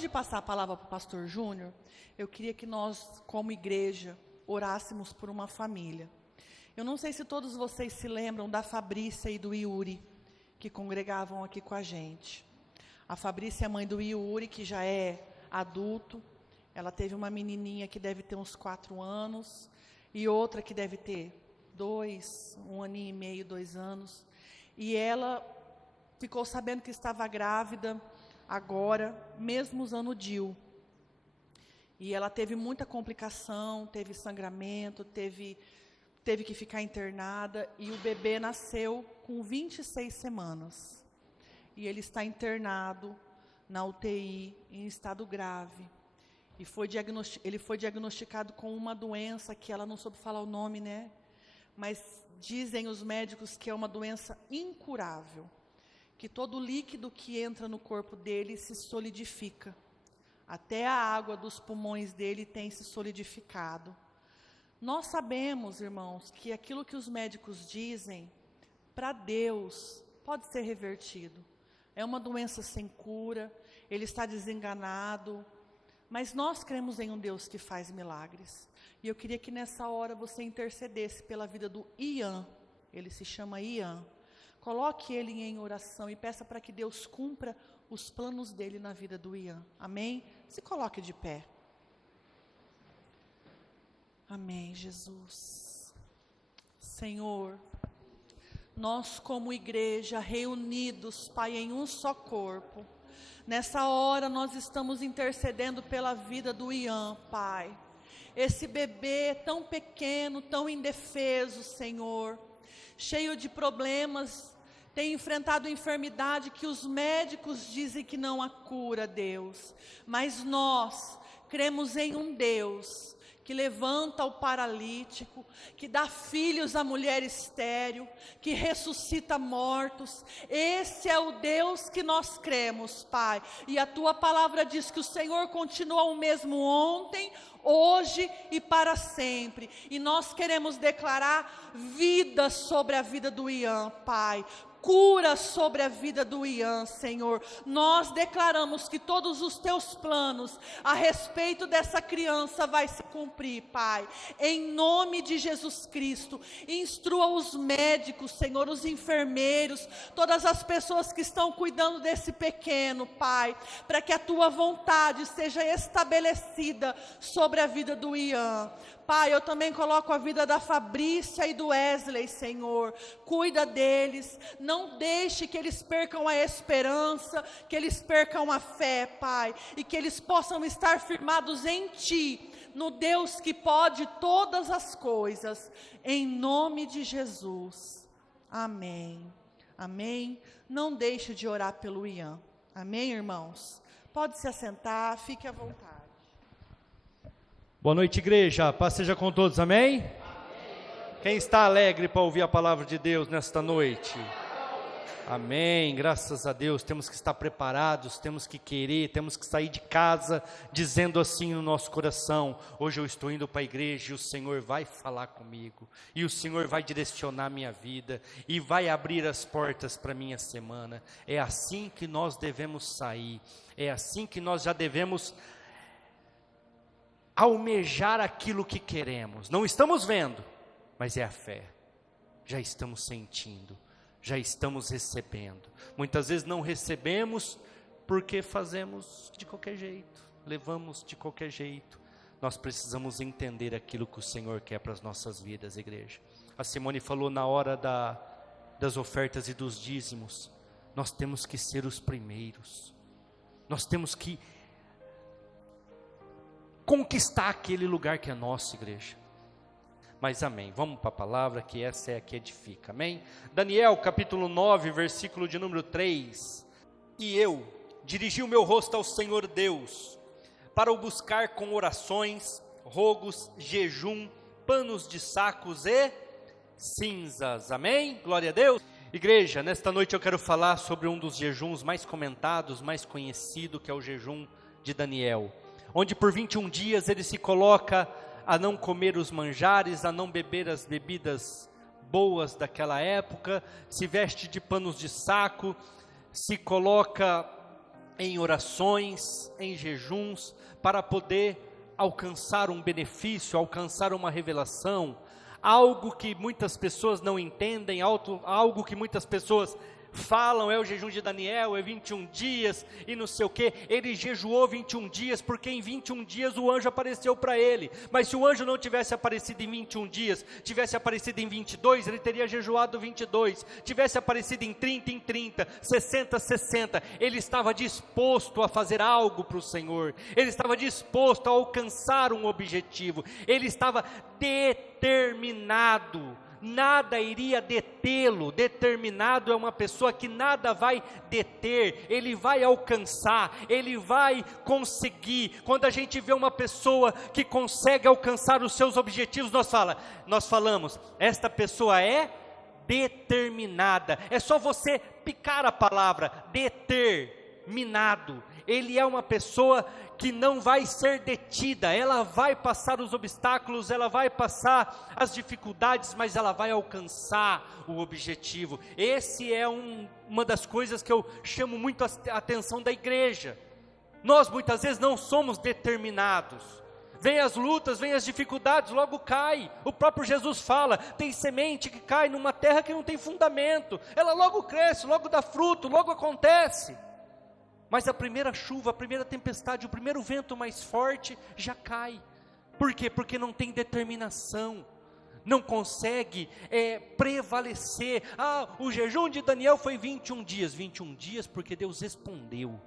antes de passar a palavra para o pastor Júnior, eu queria que nós, como igreja, orássemos por uma família. Eu não sei se todos vocês se lembram da Fabrícia e do Yuri, que congregavam aqui com a gente. A Fabrícia é a mãe do Yuri, que já é adulto. Ela teve uma menininha que deve ter uns 4 anos, e outra que deve ter 1 aninho e meio, 2 anos. E ela ficou sabendo que estava grávida agora, mesmo usando o DIU. E ela teve muita complicação, teve sangramento, teve que ficar internada, e o bebê nasceu com 26 semanas. E ele está internado na UTI, em estado grave. E ele foi diagnosticado com uma doença que ela não soube falar o nome, né? Mas dizem os médicos que é uma doença incurável, que todo líquido que entra no corpo dele se solidifica. Até a água dos pulmões dele tem se solidificado. Nós sabemos, irmãos, que aquilo que os médicos dizem, para Deus, pode ser revertido. É uma doença sem cura, ele está desenganado, mas nós cremos em um Deus que faz milagres. E eu queria que nessa hora você intercedesse pela vida do Ian. Ele se chama Ian. Coloque ele em oração e peça para que Deus cumpra os planos dele na vida do Ian. Amém? Se coloque de pé. Amém, Jesus. Senhor, nós como igreja reunidos, Pai, em um só corpo, nessa hora nós estamos intercedendo pela vida do Ian, Pai. Esse bebê tão pequeno, tão indefeso, Senhor, cheio de problemas, tem enfrentado enfermidade que os médicos dizem que não há cura, Deus. Mas nós cremos em um Deus que levanta o paralítico, que dá filhos à mulher estéril, que ressuscita mortos. Esse é o Deus que nós cremos, Pai. E a Tua palavra diz que o Senhor continua o mesmo ontem, hoje e para sempre. E nós queremos declarar vida sobre a vida do Ian, Pai. Cura sobre a vida do Ian, Senhor. Nós declaramos que todos os teus planos a respeito dessa criança vai se cumprir, Pai. Em nome de Jesus Cristo, instrua os médicos, Senhor, os enfermeiros, todas as pessoas que estão cuidando desse pequeno, Pai, para que a tua vontade seja estabelecida sobre a vida do Ian. Pai, eu também coloco a vida da Fabrícia e do Wesley, Senhor. Cuida deles, não deixe que eles percam a esperança, que eles percam a fé, Pai, e que eles possam estar firmados em Ti, no Deus que pode todas as coisas, em nome de Jesus. Amém. Amém. Não deixe de orar pelo Ian. Amém, irmãos? Pode se assentar, fique à vontade. Boa noite, igreja. Paz seja com todos, amém? Amém. Quem está alegre para ouvir a palavra de Deus nesta noite? Amém, graças a Deus. Temos que estar preparados, temos que querer, temos que sair de casa dizendo assim no nosso coração: hoje eu estou indo para a igreja e o Senhor vai falar comigo, e o Senhor vai direcionar a minha vida, e vai abrir as portas para a minha semana. É assim que nós devemos sair, é assim que nós já devemos almejar aquilo que queremos. Não estamos vendo, mas é a fé. Já estamos sentindo, já estamos recebendo. Muitas vezes não recebemos porque fazemos de qualquer jeito, levamos de qualquer jeito. Nós precisamos entender aquilo que o Senhor quer para as nossas vidas, igreja. A Simone falou na hora das ofertas e dos dízimos. Nós temos que ser os primeiros. Nós temos que conquistar aquele lugar que é nosso, igreja. Mas amém, vamos para a palavra, que essa é a que edifica, amém? Daniel capítulo 9, versículo de número 3. E eu dirigi o meu rosto ao Senhor Deus, para o buscar com orações, rogos, jejum, panos de sacos e cinzas, amém? Glória a Deus. Igreja, nesta noite eu quero falar sobre um dos jejuns mais comentados, mais conhecido, que é o jejum de Daniel, onde por 21 dias ele se coloca a não comer os manjares, a não beber as bebidas boas daquela época, se veste de panos de saco, se coloca em orações, em jejuns, para poder alcançar um benefício, alcançar uma revelação, algo que muitas pessoas não entendem, algo que muitas pessoas falam, é o jejum de Daniel, é 21 dias e não sei o que. Ele jejuou 21 dias porque em 21 dias o anjo apareceu para ele, mas se o anjo não tivesse aparecido em 21 dias, tivesse aparecido em 22, ele teria jejuado 22, tivesse aparecido em 30, 60, ele estava disposto a fazer algo para o Senhor, ele estava disposto a alcançar um objetivo, ele estava determinado, nada iria detê-lo. Determinado é uma pessoa que nada vai deter, ele vai alcançar, ele vai conseguir. Quando a gente vê uma pessoa que consegue alcançar os seus objetivos, nós falamos, esta pessoa é determinada. É só você picar a palavra, determinado. Ele é uma pessoa que não vai ser detida, ela vai passar os obstáculos, ela vai passar as dificuldades, mas ela vai alcançar o objetivo. Esse é uma das coisas que eu chamo muito a atenção da igreja. Nós muitas vezes não somos determinados. Vem as lutas, vem as dificuldades, logo cai. O próprio Jesus fala, tem semente que cai numa terra que não tem fundamento, ela logo cresce, logo dá fruto, logo acontece. Mas a primeira chuva, a primeira tempestade, o primeiro vento mais forte já cai. Por quê? Porque não tem determinação, não consegue prevalecer. O jejum de Daniel foi 21 dias. 21 dias porque Deus respondeu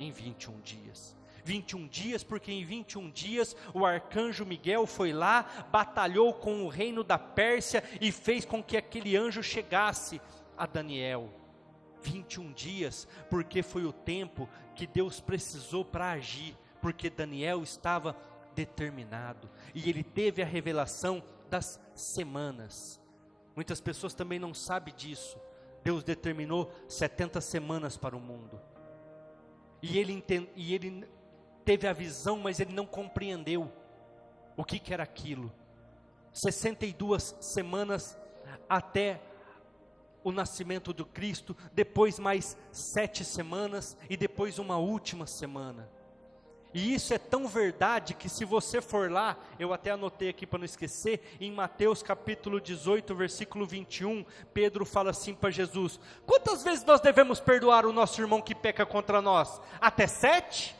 em 21 dias. 21 dias porque em 21 dias o arcanjo Miguel foi lá, batalhou com o reino da Pérsia e fez com que aquele anjo chegasse a Daniel. 21 dias, porque foi o tempo que Deus precisou para agir, porque Daniel estava determinado, e ele teve a revelação das semanas. Muitas pessoas também não sabem disso. Deus determinou 70 semanas para o mundo, e ele teve a visão, mas ele não compreendeu o que era aquilo. 62 semanas até o nascimento do Cristo, depois mais 7 semanas, e depois uma última semana. E isso é tão verdade, que se você for lá, eu até anotei aqui para não esquecer, em Mateus capítulo 18, versículo 21, Pedro fala assim para Jesus, quantas vezes nós devemos perdoar o nosso irmão que peca contra nós? Até 7?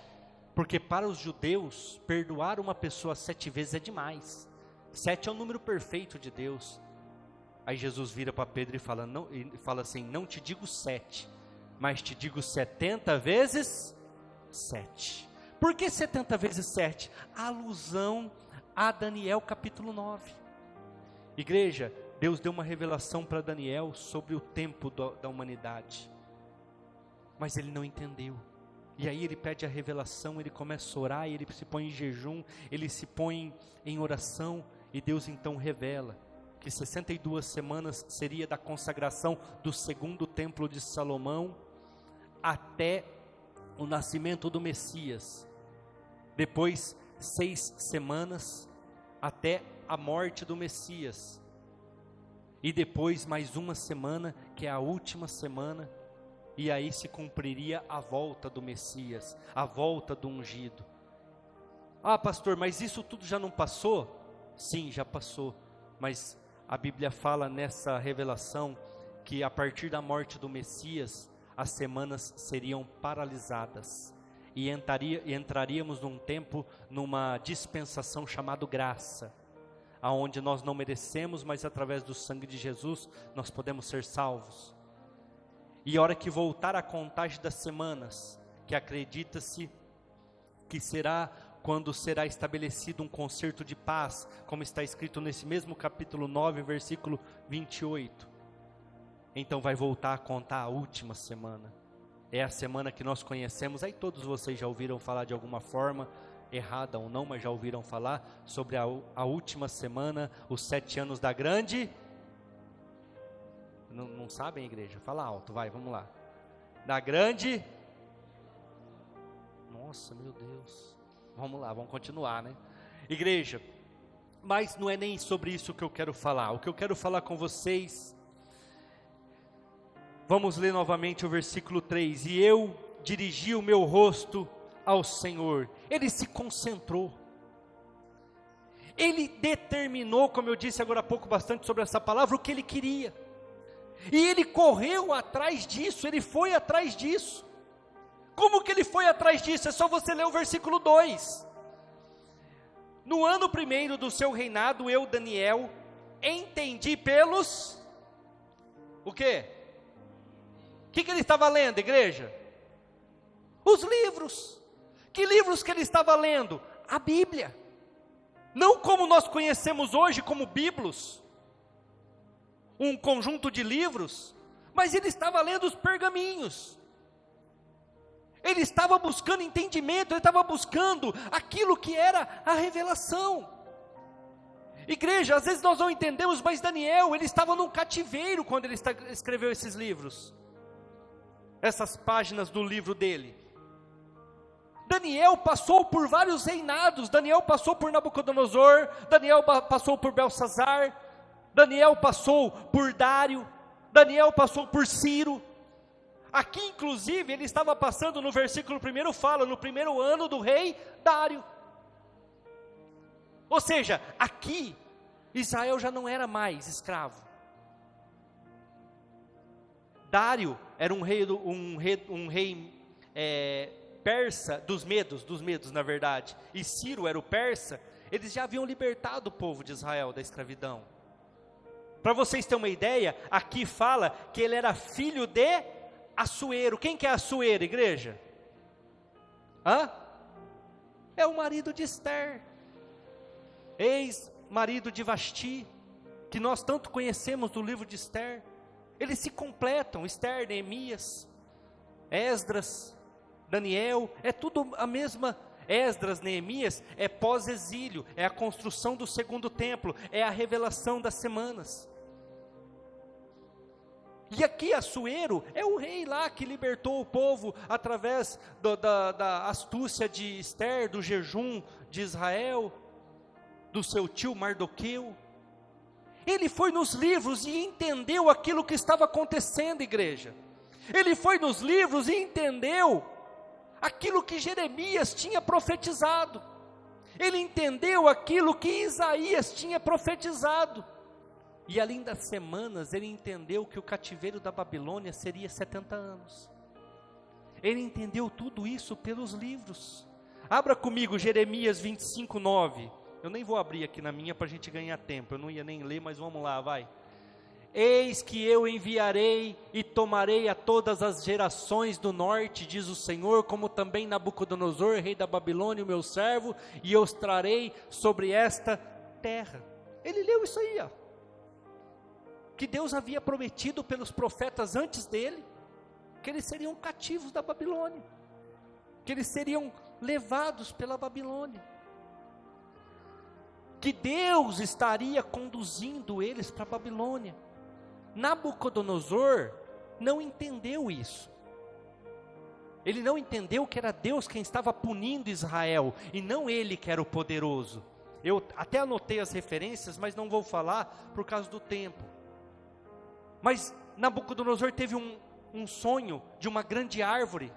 Porque para os judeus, perdoar uma pessoa 7 vezes é demais. 7 é o número perfeito de Deus. Aí Jesus vira para Pedro e fala assim, não te digo 7, mas te digo 70 vezes 7. Por que 70 vezes 7? Alusão a Daniel capítulo 9. Igreja, Deus deu uma revelação para Daniel sobre o tempo da humanidade, mas ele não entendeu. E aí ele pede a revelação, ele começa a orar, ele se põe em jejum, ele se põe em oração, e Deus então revela que 62 semanas seria da consagração do segundo templo de Salomão até o nascimento do Messias. Depois 6 semanas até a morte do Messias. E depois mais uma semana, que é a última semana, e aí se cumpriria a volta do Messias, a volta do ungido. Pastor, mas isso tudo já não passou? Sim, já passou, mas a Bíblia fala nessa revelação que a partir da morte do Messias, as semanas seriam paralisadas, e entraríamos num tempo, numa dispensação chamada graça, aonde nós não merecemos, mas através do sangue de Jesus, nós podemos ser salvos. E a hora que voltar a contagem das semanas, que acredita-se que será quando será estabelecido um concerto de paz, como está escrito nesse mesmo capítulo 9, versículo 28. Então vai voltar a contar a última semana. É a semana que nós conhecemos, aí todos vocês já ouviram falar de alguma forma, errada ou não, mas já ouviram falar sobre a última semana, os 7 anos da grande... Não sabem, igreja? Fala alto, vai, vamos lá. Da grande... Nossa, meu Deus... Vamos lá, vamos continuar, né? Igreja, mas não é nem sobre isso que eu quero falar. O que eu quero falar com vocês, vamos ler novamente o versículo 3. E eu dirigi o meu rosto ao Senhor. Ele se concentrou. Ele determinou, como eu disse agora há pouco bastante sobre essa palavra, o que ele queria. E ele correu atrás disso, ele foi atrás disso. Como que ele foi atrás disso? É só você ler o versículo 2. No ano primeiro do seu reinado, eu, Daniel, entendi pelos... O quê? O que ele estava lendo, igreja? Os livros. Que livros que ele estava lendo? A Bíblia. Não como nós conhecemos hoje como bíblios, um conjunto de livros, mas ele estava lendo os pergaminhos. Ele estava buscando entendimento, ele estava buscando aquilo que era a revelação. Igreja, às vezes nós não entendemos, mas Daniel, ele estava num cativeiro quando ele escreveu esses livros, essas páginas do livro dele. Daniel passou por vários reinados. Daniel passou por Nabucodonosor, Daniel passou por Belsazar, Daniel passou por Dário, Daniel passou por Ciro. Aqui inclusive ele estava passando, no versículo 1 fala, no primeiro ano do rei Dário. Ou seja, aqui Israel já não era mais escravo. Dário era um rei persa, dos medos na verdade, e Ciro era o persa. Eles já haviam libertado o povo de Israel da escravidão. Para vocês terem uma ideia, aqui fala que ele era filho de Assuero. Quem que é Assuero, igreja? É o marido de Esther, ex-marido de Vasti, que nós tanto conhecemos do livro de Esther. Eles se completam, Esther, Neemias, Esdras, Daniel, é tudo a mesma. Esdras, Neemias, é pós-exílio, é a construção do segundo templo, é a revelação das semanas. E aqui Assuero é o rei lá que libertou o povo através da astúcia de Esther, do jejum de Israel, do seu tio Mardoqueu. Ele foi nos livros e entendeu aquilo que estava acontecendo, igreja. Ele foi nos livros e entendeu aquilo que Jeremias tinha profetizado. Ele entendeu aquilo que Isaías tinha profetizado. E além das semanas, ele entendeu que o cativeiro da Babilônia seria 70 anos. Ele entendeu tudo isso pelos livros. Abra comigo Jeremias 25, 9. Eu nem vou abrir aqui na minha para a gente ganhar tempo. Eu não ia nem ler, mas vamos lá, vai. Eis que eu enviarei e tomarei a todas as gerações do norte, diz o Senhor, como também Nabucodonosor, rei da Babilônia, o meu servo, e eu os trarei sobre esta terra. Ele leu isso aí, que Deus havia prometido pelos profetas antes dele, que eles seriam cativos da Babilônia, que eles seriam levados pela Babilônia, que Deus estaria conduzindo eles para a Babilônia. Nabucodonosor não entendeu isso. Ele não entendeu que era Deus quem estava punindo Israel, e não ele que era o poderoso. Eu até anotei as referências, mas não vou falar por causa do tempo. Mas Nabucodonosor teve um sonho de uma grande árvore,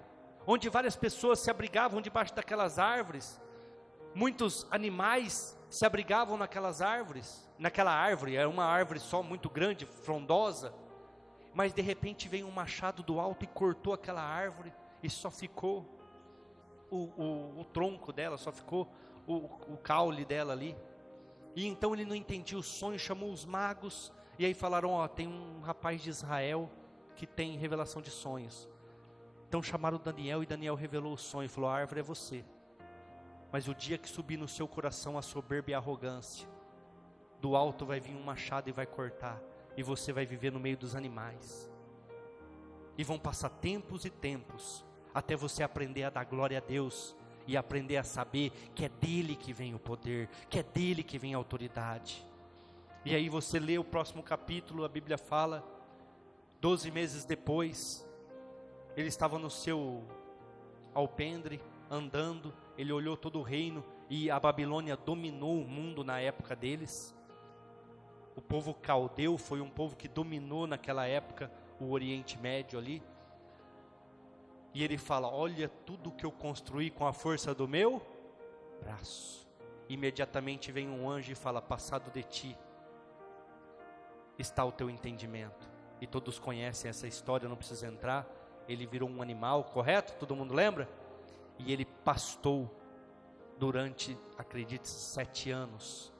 onde várias pessoas se abrigavam debaixo daquelas árvores. Muitos animais se abrigavam naquela árvore, era uma árvore só muito grande, frondosa, mas de repente veio um machado do alto e cortou aquela árvore, e só ficou o tronco dela, só ficou o caule dela ali. E então ele não entendia o sonho, chamou os magos, e aí falaram, tem um rapaz de Israel que tem revelação de sonhos. Então chamaram Daniel, e Daniel revelou o sonho, e falou, a árvore é você. Mas o dia que subir no seu coração a soberba e a arrogância, do alto vai vir um machado e vai cortar, e você vai viver no meio dos animais. E vão passar tempos e tempos, até você aprender a dar glória a Deus, e aprender a saber que é dele que vem o poder, que é dele que vem a autoridade. E aí você lê o próximo capítulo, a Bíblia fala, 12 meses depois, ele estava no seu alpendre, andando, ele olhou todo o reino, e a Babilônia dominou o mundo na época deles. O povo caldeu foi um povo que dominou naquela época o Oriente Médio ali. E ele fala: olha tudo que eu construí com a força do meu braço. Imediatamente vem um anjo e fala: passado de ti está o teu entendimento. E todos conhecem essa história, não precisa entrar. Ele virou um animal, correto? Todo mundo lembra? E ele pastou durante, acredite, 7 anos.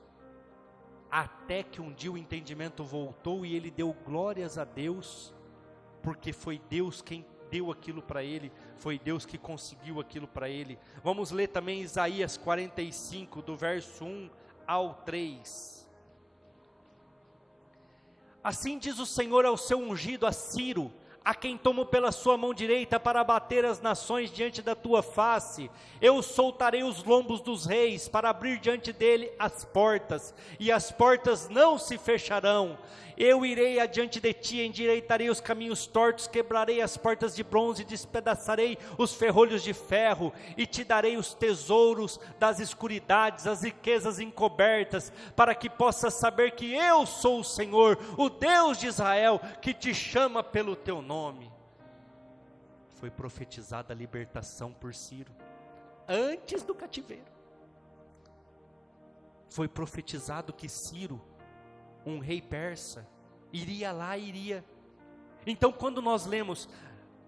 Até que um dia o entendimento voltou e ele deu glórias a Deus, porque foi Deus quem deu aquilo para ele, foi Deus que conseguiu aquilo para ele. Vamos ler também Isaías 45, do verso 1 ao 3. Assim diz o Senhor ao seu ungido, a Ciro, a quem tomo pela sua mão direita para abater as nações diante da tua face. Eu soltarei os lombos dos reis, para abrir diante dele as portas, e as portas não se fecharão. Eu irei adiante de ti, endireitarei os caminhos tortos, quebrarei as portas de bronze, despedaçarei os ferrolhos de ferro, e te darei os tesouros das escuridades, as riquezas encobertas, para que possas saber que eu sou o Senhor, o Deus de Israel, que te chama pelo teu nome. Foi profetizada a libertação por Ciro, antes do cativeiro. Foi profetizado que Ciro, um rei persa, iria lá, Então quando nós lemos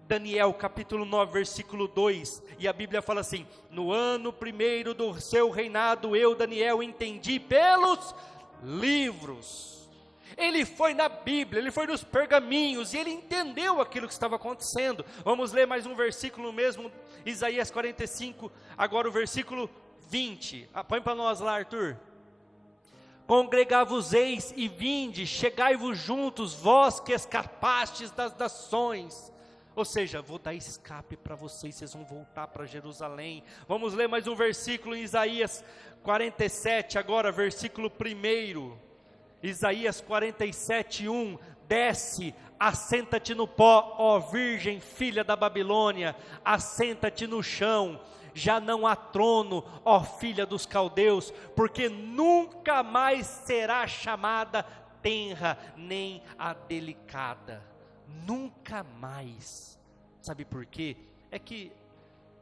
Daniel capítulo 9, versículo 2, e a Bíblia fala assim: no ano primeiro do seu reinado, eu, Daniel, entendi pelos livros. Ele foi na Bíblia, ele foi nos pergaminhos, e ele entendeu aquilo que estava acontecendo. Vamos ler mais um versículo mesmo, Isaías 45, agora o versículo 20, põe para nós lá, Arthur. Congregai-vos-eis e vinde, chegai-vos juntos, vós que escapastes das nações. Ou seja, vou dar escape para vocês, vocês vão voltar para Jerusalém. Vamos ler mais um versículo em Isaías 47, agora versículo 1. Isaías 47, 1. Desce, assenta-te no pó, ó virgem, filha da Babilônia, assenta-te no chão. Já não há trono, ó filha dos caldeus, porque nunca mais será chamada tenra, nem a delicada. Nunca mais. Sabe por quê? É que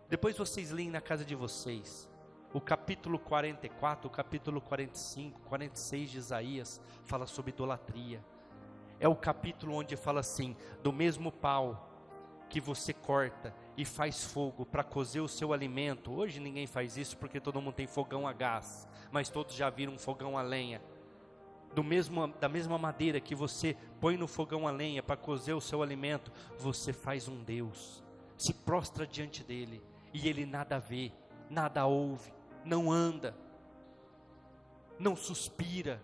depois vocês leem na casa de vocês, o capítulo 44, o capítulo 45, 46 de Isaías, fala sobre idolatria. É o capítulo onde fala assim: do mesmo pau que você corta e faz fogo para cozer o seu alimento. Hoje ninguém faz isso porque todo mundo tem fogão a gás, mas todos já viram um fogão a lenha. Da mesma madeira que você põe no fogão a lenha para cozer o seu alimento, você faz um Deus, se prostra diante dele, e ele nada vê, nada ouve, não anda, não suspira,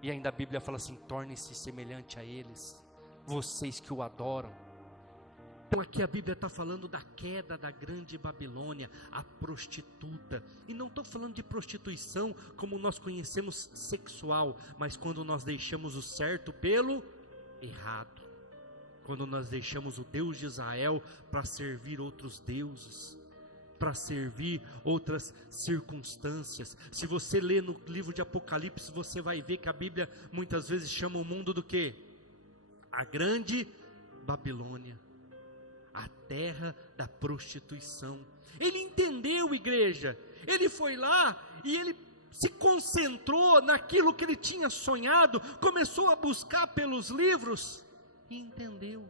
e ainda a Bíblia fala assim: torne-se semelhante a eles, vocês que o adoram. Então aqui a Bíblia está falando da queda da grande Babilônia, a prostituta. E não estou falando de prostituição como nós conhecemos sexual, mas quando nós deixamos o certo pelo errado. Quando nós deixamos o Deus de Israel para servir outros deuses, para servir outras circunstâncias. Se você ler no livro de Apocalipse, você vai ver que a Bíblia muitas vezes chama o mundo do quê? A grande Babilônia. A terra da prostituição. Ele entendeu, igreja. Ele foi lá e ele se concentrou naquilo que ele tinha sonhado, começou a buscar pelos livros e entendeu.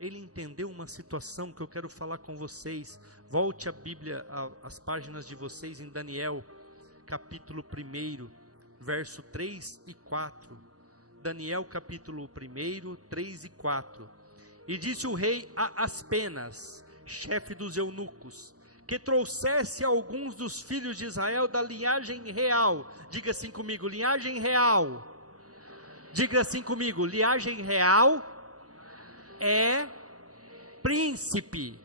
Ele entendeu uma situação que eu quero falar com vocês. Volte a Bíblia, as páginas de vocês em Daniel, capítulo 1, verso 3 e 4. Daniel capítulo 1, 3 e 4. E disse o rei a Aspenas, chefe dos eunucos, que trouxesse alguns dos filhos de Israel da linhagem real. Diga assim comigo: linhagem real. Diga assim comigo: linhagem real é príncipe.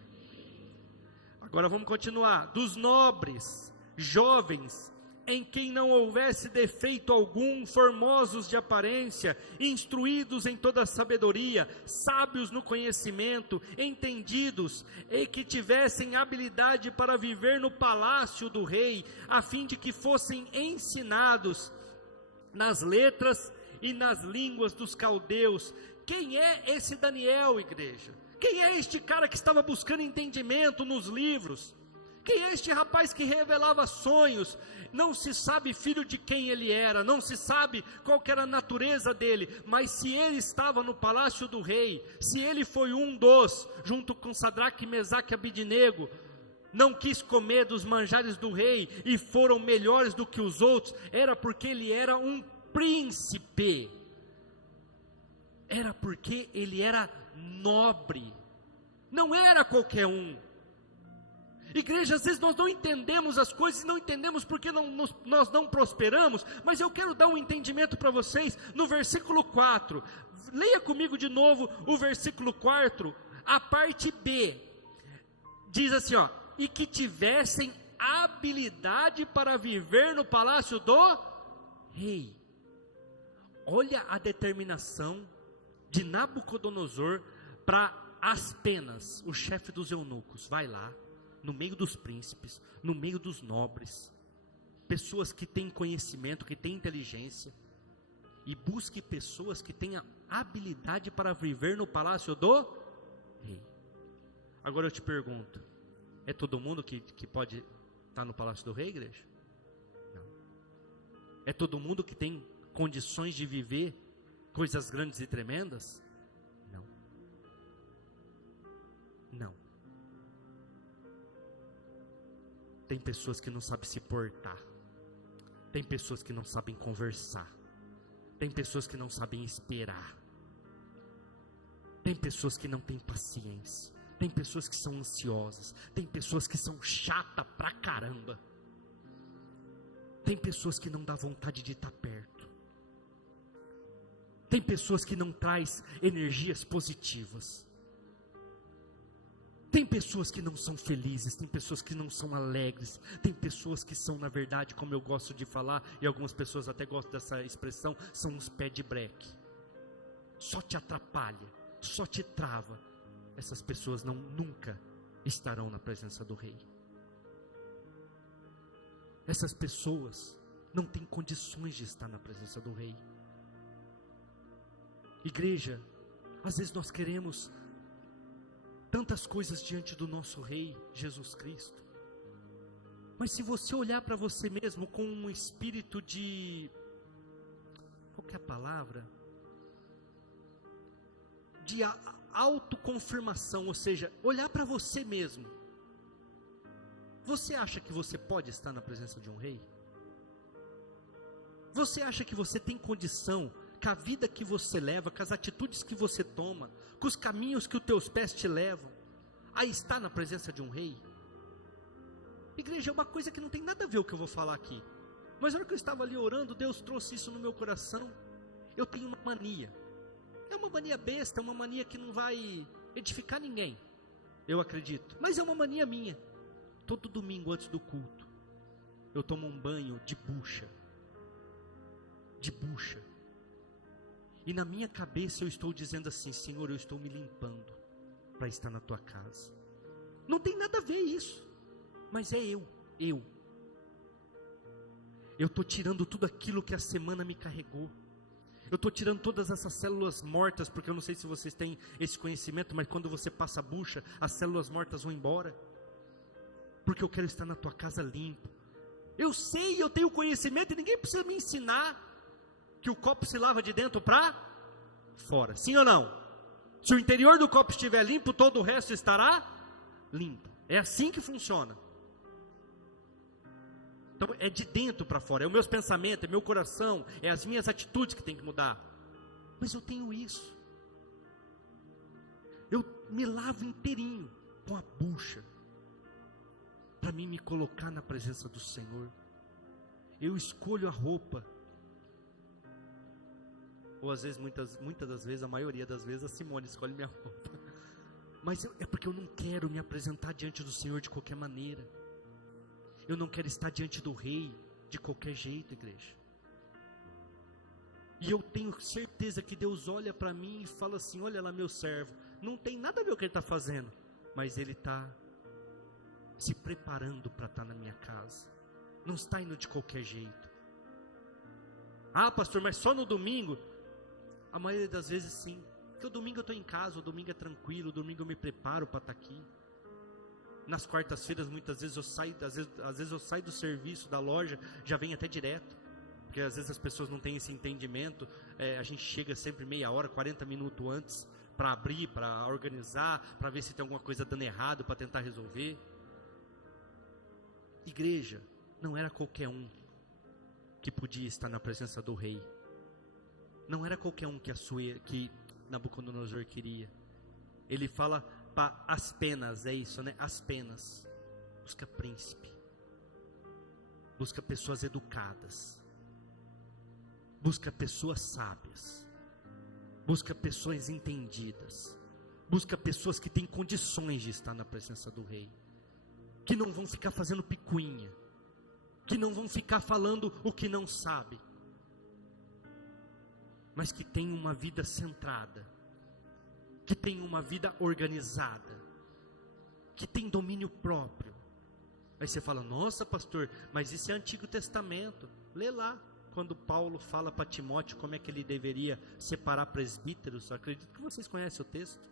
Agora vamos continuar. Dos nobres, jovens, em quem não houvesse defeito algum, formosos de aparência, instruídos em toda a sabedoria, sábios no conhecimento, entendidos, e que tivessem habilidade para viver no palácio do rei, a fim de que fossem ensinados nas letras e nas línguas dos caldeus. Quem é esse Daniel, igreja? Quem é este cara que estava buscando entendimento nos livros? Quem é este rapaz que revelava sonhos? Não se sabe filho de quem ele era, não se sabe qual que era a natureza dele, mas se ele estava no palácio do rei, se ele foi um dos, junto com Sadraque, Mesaque e Abidnego, não quis comer dos manjares do rei e foram melhores do que os outros, era porque ele era um príncipe, era porque ele era nobre, não era qualquer um. Igreja, às vezes nós não entendemos as coisas, não entendemos porque nós não prosperamos, mas eu quero dar um entendimento para vocês, no versículo 4, leia comigo de novo o versículo 4, a parte B, diz assim, ó, e que tivessem habilidade para viver no palácio do rei. Olha a determinação de Nabucodonosor para Aspenas, o chefe dos eunucos, vai lá, no meio dos príncipes, no meio dos nobres, pessoas que têm conhecimento, que têm inteligência, e busque pessoas que tenham habilidade para viver no palácio do rei. Agora eu te pergunto, é todo mundo que pode estar no palácio do rei, igreja? Não. É todo mundo que tem condições de viver coisas grandes e tremendas? Não. Não. Tem pessoas que não sabem se portar. Tem pessoas que não sabem conversar. Tem pessoas que não sabem esperar. Tem pessoas que não têm paciência. Tem pessoas que são ansiosas. Tem pessoas que são chatas pra caramba. Tem pessoas que não dá vontade de estar perto. Tem pessoas que não traz energias positivas. Tem pessoas que não são felizes, tem pessoas que não são alegres, tem pessoas que são, na verdade, como eu gosto de falar, e algumas pessoas até gostam dessa expressão, são uns pé de breque. Só te atrapalha, só te trava. Essas pessoas nunca estarão na presença do rei. Essas pessoas não têm condições de estar na presença do rei. Igreja, às vezes nós queremos tantas coisas diante do nosso Rei, Jesus Cristo. Mas se você olhar para você mesmo com um espírito de, qual que é a palavra? De autoconfirmação, ou seja, olhar para você mesmo. Você acha que você pode estar na presença de um rei? Você acha que você tem condição, com a vida que você leva, com as atitudes que você toma, com os caminhos que os teus pés te levam, a estar na presença de um rei? Igreja, é uma coisa que não tem nada a ver com o que eu vou falar aqui, mas na hora que eu estava ali orando, Deus trouxe isso no meu coração. Eu tenho uma mania, é uma mania besta, é uma mania que não vai edificar ninguém, eu acredito, mas é uma mania minha. Todo domingo antes do culto, eu tomo um banho de bucha, e na minha cabeça eu estou dizendo assim: Senhor, eu estou me limpando para estar na tua casa. Não tem nada a ver isso, mas é eu estou tirando tudo aquilo que a semana me carregou. Eu estou tirando todas essas células mortas, porque eu não sei se vocês têm esse conhecimento, mas quando você passa a bucha, as células mortas vão embora, porque eu quero estar na tua casa limpo. Eu sei, eu tenho conhecimento, e ninguém precisa me ensinar que o copo se lava de dentro para fora, sim ou não? Se o interior do copo estiver limpo, todo o resto estará limpo. É assim que funciona. Então é de dentro para fora, é os meus pensamentos, é meu coração, é as minhas atitudes que tem que mudar. Mas eu tenho isso. Eu me lavo inteirinho com a bucha, para mim me colocar na presença do Senhor. Eu escolho a roupa, ou às vezes, muitas das vezes, a maioria das vezes, a Simone escolhe minha roupa. Mas é porque eu não quero me apresentar diante do Senhor de qualquer maneira. Eu não quero estar diante do rei de qualquer jeito, igreja. E eu tenho certeza que Deus olha para mim e fala assim: olha lá meu servo, não tem nada a ver com o que ele está fazendo, mas ele está se preparando para estar na minha casa. Não está indo de qualquer jeito. Ah, pastor, mas só no domingo? A maioria das vezes sim. Porque o domingo eu estou em casa, o domingo é tranquilo, o domingo eu me preparo para estar aqui. Nas quartas-feiras, muitas vezes eu saio, às vezes eu saio do serviço, da loja, já venho até direto. Porque às vezes as pessoas não têm esse entendimento. A gente chega sempre meia hora, 40 minutos antes, para abrir, para organizar, para ver se tem alguma coisa dando errado, para tentar resolver. Igreja, não era qualquer um que podia estar na presença do rei. Não era qualquer um que Nabucodonosor queria. Ele fala para as penas, é isso, né? As penas. Busca príncipe. Busca pessoas educadas. Busca pessoas sábias. Busca pessoas entendidas. Busca pessoas que têm condições de estar na presença do rei. Que não vão ficar fazendo picuinha. Que não vão ficar falando o que não sabe. Mas que tem uma vida centrada, que tem uma vida organizada, que tem domínio próprio. Aí você fala, nossa pastor, mas isso é Antigo Testamento. Lê lá, quando Paulo fala para Timóteo como é que ele deveria separar presbíteros. Acredito que vocês conhecem o texto.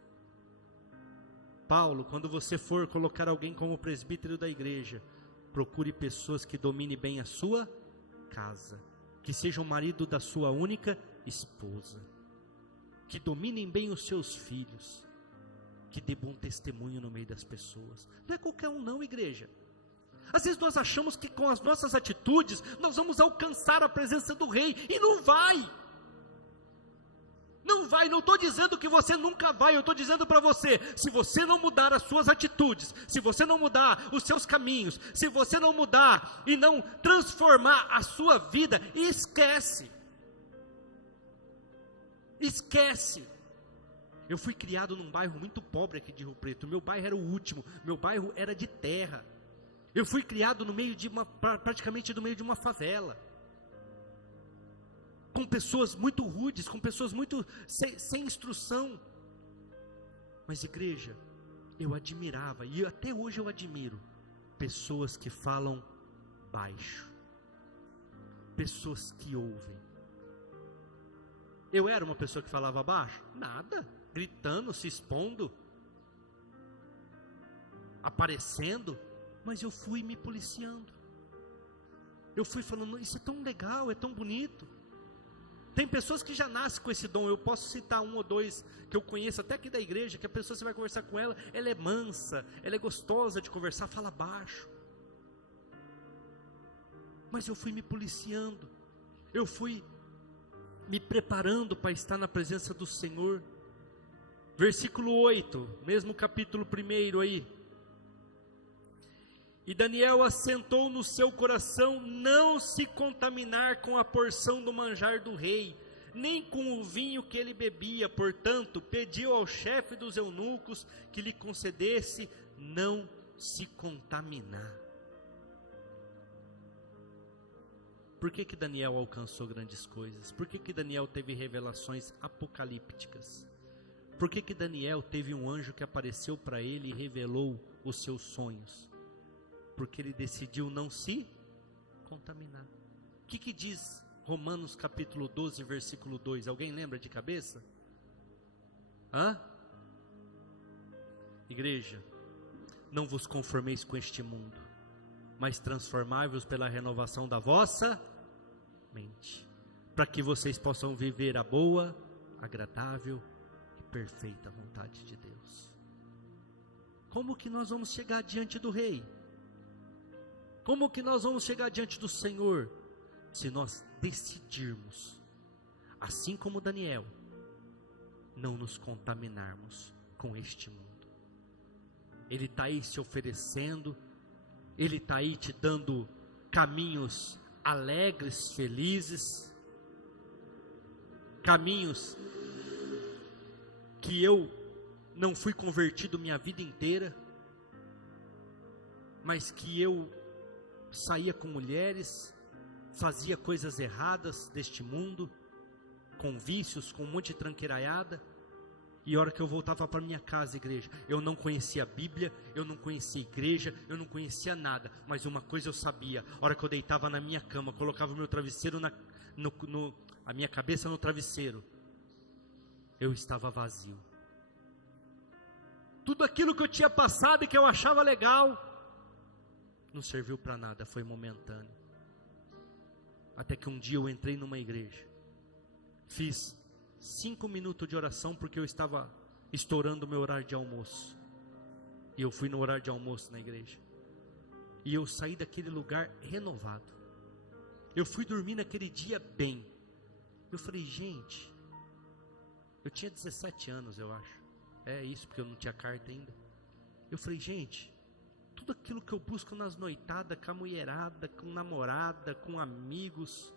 Paulo, quando você for colocar alguém como presbítero da igreja, procure pessoas que dominem bem a sua casa, que sejam marido da sua única esposa, que dominem bem os seus filhos, que dê bom testemunho no meio das pessoas. Não é qualquer um não, igreja. Às vezes nós achamos que com as nossas atitudes nós vamos alcançar a presença do rei, e não vai. Não vai, não estou dizendo que você nunca vai, eu estou dizendo para você, se você não mudar as suas atitudes, se você não mudar os seus caminhos, se você não mudar e não transformar a sua vida, esquece. Esquece. Eu fui criado num bairro muito pobre aqui de Rio Preto. Meu bairro era o último. Meu bairro era de terra. Eu fui criado no meio de praticamente no meio de uma favela, com pessoas muito rudes, com pessoas muito sem instrução. Mas igreja, eu admirava, e até hoje eu admiro, pessoas que falam baixo, pessoas que ouvem. Eu era uma pessoa que falava baixo? Nada, gritando, se expondo, aparecendo, mas eu fui me policiando. Eu fui falando, isso é tão legal, é tão bonito. Tem pessoas que já nascem com esse dom. Eu posso citar um ou dois que eu conheço até aqui da igreja, que a pessoa, você vai conversar com ela, ela é mansa, ela é gostosa de conversar, fala baixo. Mas eu fui me policiando, eu fui me preparando para estar na presença do Senhor. Versículo 8, mesmo capítulo 1 aí. E Daniel assentou no seu coração não se contaminar com a porção do manjar do rei, nem com o vinho que ele bebia. Portanto, pediu ao chefe dos eunucos que lhe concedesse não se contaminar. Por que Daniel alcançou grandes coisas? Por que Daniel teve revelações apocalípticas? Por que Daniel teve um anjo que apareceu para ele e revelou os seus sonhos? Porque ele decidiu não se contaminar. O que diz Romanos capítulo 12, versículo 2? Alguém lembra de cabeça? Igreja, não vos conformeis com este mundo, mas transformai-vos pela renovação da vossa mente, para que vocês possam viver a boa, agradável e perfeita vontade de Deus. Como que nós vamos chegar diante do rei? Como que nós vamos chegar diante do Senhor? Se nós decidirmos, assim como Daniel, não nos contaminarmos com este mundo. Ele está aí se oferecendo, Ele está aí te dando caminhos alegres, felizes, caminhos que eu não fui convertido minha vida inteira, mas que eu saía com mulheres, fazia coisas erradas deste mundo, com vícios, com um monte de tranqueiraiada, e a hora que eu voltava para minha casa, igreja, eu não conhecia a Bíblia, eu não conhecia a igreja, eu não conhecia nada, mas uma coisa eu sabia, a hora que eu deitava na minha cama, colocava o meu travesseiro, a minha cabeça no travesseiro, eu estava vazio. Tudo aquilo que eu tinha passado e que eu achava legal, não serviu para nada, foi momentâneo. Até que um dia eu entrei numa igreja, fiz 5 minutos de oração porque eu estava estourando o meu horário de almoço. E eu fui no horário de almoço na igreja. E eu saí daquele lugar renovado. Eu fui dormir naquele dia bem. Eu falei, gente, eu tinha 17 anos, eu acho. É isso, porque eu não tinha carta ainda. Eu falei, gente, tudo aquilo que eu busco nas noitadas, com a mulherada, com namorada, com amigos,